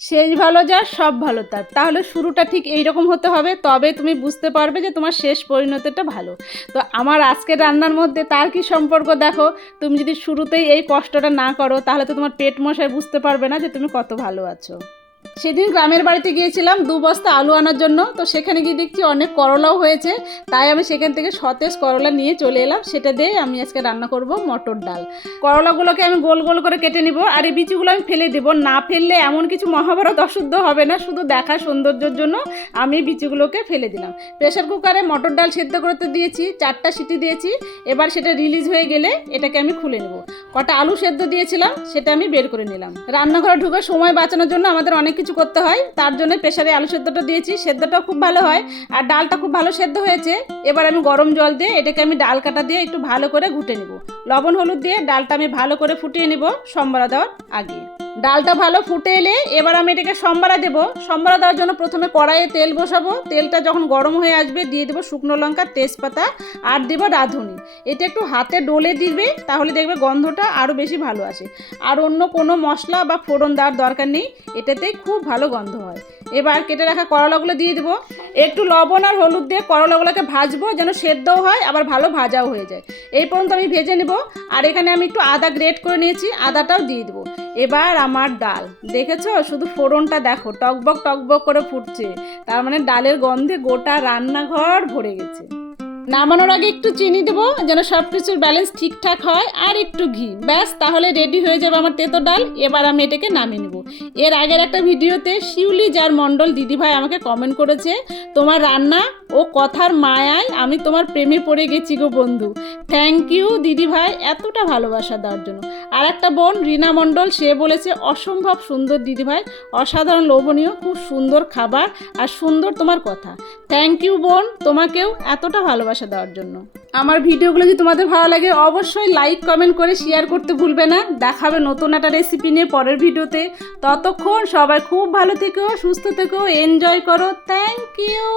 শেষ ভালো যার সব ভালো তার। তাহলে শুরুটা ঠিক এইরকম হতে হবে, তবে তুমি বুঝতে পারবে যে তোমার শেষ পরিণতিটা ভালো। তো আমার আজকের রান্নার মধ্যে তার কি সম্পর্ক দেখো। তুমি যদি শুরুতেই এই কষ্টটা না করো তাহলে তো তোমার পেট মশাই বুঝতে পারবে না যে তুমি কত ভালো আছো। সেদিন গ্রামের বাড়িতে গিয়েছিলাম 2 বস্তা আলু আনার জন্য। তো সেখানে গিয়ে দেখছি অনেক করলাও হয়েছে, তাই আমি সেখান থেকে সতেজ করলা নিয়ে চলে এলাম। সেটা দিয়ে আমি আজকে রান্না করব মটর ডাল। করলাগুলোকে আমি গোল গোল করে কেটে নিব, আর এই বিচিগুলো আমি ফেলে দেবো। না ফেললে এমন কিছু মহাভারত অশুদ্ধ হবে না, শুধু দেখা সৌন্দর্যের জন্য আমি বিচিগুলোকে ফেলে দিলাম। প্রেশার কুকারে মটর ডাল সেদ্ধ করতে দিয়েছি, 4টা সিটি দিয়েছি। এবার সেটা রিলিজ হয়ে গেলে এটাকে আমি খুলে নেব। কটা আলু সেদ্ধ দিয়েছিলাম সেটা আমি বের করে নিলাম। রান্নাঘরে ঢুকে সময় বাঁচানোর জন্য আমাদের অনেক কিছু করতে হয়, তার জন্য প্রেসারে আলু সেদ্ধটা দিয়েছি। সেদ্ধটাও খুব ভালো হয় আর ডালটা খুব ভালো সেদ্ধ হয়েছে। এবার আমি গরম জল দিয়ে এটাকে আমি ডাল কাটা দিয়ে একটু ভালো করে ঘুটে নিব। লবণ হলুদ দিয়ে ডালটা আমি ভালো করে ফুটিয়ে নিব সম্বারা দেওয়ার আগে। ডালটা ভালো ফুটে এলে এবার আমি এটাকে সম্বারা দেবো। সম্বারা দেওয়ার জন্য প্রথমে কড়াইয়ে তেল বসাবো। তেলটা যখন গরম হয়ে আসবে দিয়ে দেবো শুকনো লঙ্কা, তেজপাতা আর দেবো রাঁধুনি। এটা একটু হাতে ডলে দিবে, তাহলে দেখবে গন্ধটা আরও বেশি ভালো আসে। আর অন্য কোনো মশলা বা ফোড়ন দেওয়ার দরকার নেই, এটাতেই খুব ভালো গন্ধ হয়। এবার কেটে রাখা করলাগুলো দিয়ে দেবো। একটু লবণ আর হলুদ দিয়ে করলাগুলোকে ভাজবো, যেন সেদ্ধও হয় আবার ভালো ভাজাও হয়ে যায়। এই পর্যন্ত আমি ভেজে নেব। আর এখানে আমি একটু আদা গ্রেট করে নিয়েছি, আদাটাও দিয়ে দেবো। এবার আমার ডাল দেখেছো, শুধু ফোড়নটা দেখো, টকবক টকবক করে ফুটছে। তার মানে ডালের গন্ধে গোটা রান্নাঘর ভরে গেছে। নামানোর আগে একটু চিনি দেবো যেন সব কিছুর ব্যালেন্স ঠিকঠাক হয়, আর একটু ঘি, ব্যাস তাহলে রেডি হয়ে যাবে আমার তেতো ডাল। এবার আমি এটাকে নামিয়ে নেব। এর আগের একটা ভিডিওতে শিউলি যার মণ্ডল দিদিভাই আমাকে কমেন্ট করেছে, তোমার রান্না ও কথার মায়ায় আমি তোমার প্রেমে পড়ে গেছি গো বন্ধু। থ্যাংক ইউ দিদিভাই এতটা ভালোবাসা দেওয়ার জন্য। আর একটা বোন রিনা মণ্ডল, সে বলেছে অসম্ভব সুন্দর দিদিভাই, অসাধারণ লোভনীয়, খুব সুন্দর খাবার আর সুন্দর তোমার কথা। থ্যাংক ইউ বোন, তোমাকেও এতটা ভালোবাসা দেওয়ার জন্য। আমার ভিডিওগুলো যদি তোমাদের ভালো লাগে অবশ্যই লাইক কমেন্ট করে শেয়ার করতে ভুলবে না। দেখাবে নতুন একটা রেসিপি নিয়ে পরের ভিডিওতে। ততক্ষণ সবাই খুব ভালো থেকো, সুস্থ থেকো, এনজয় করো। Thank you.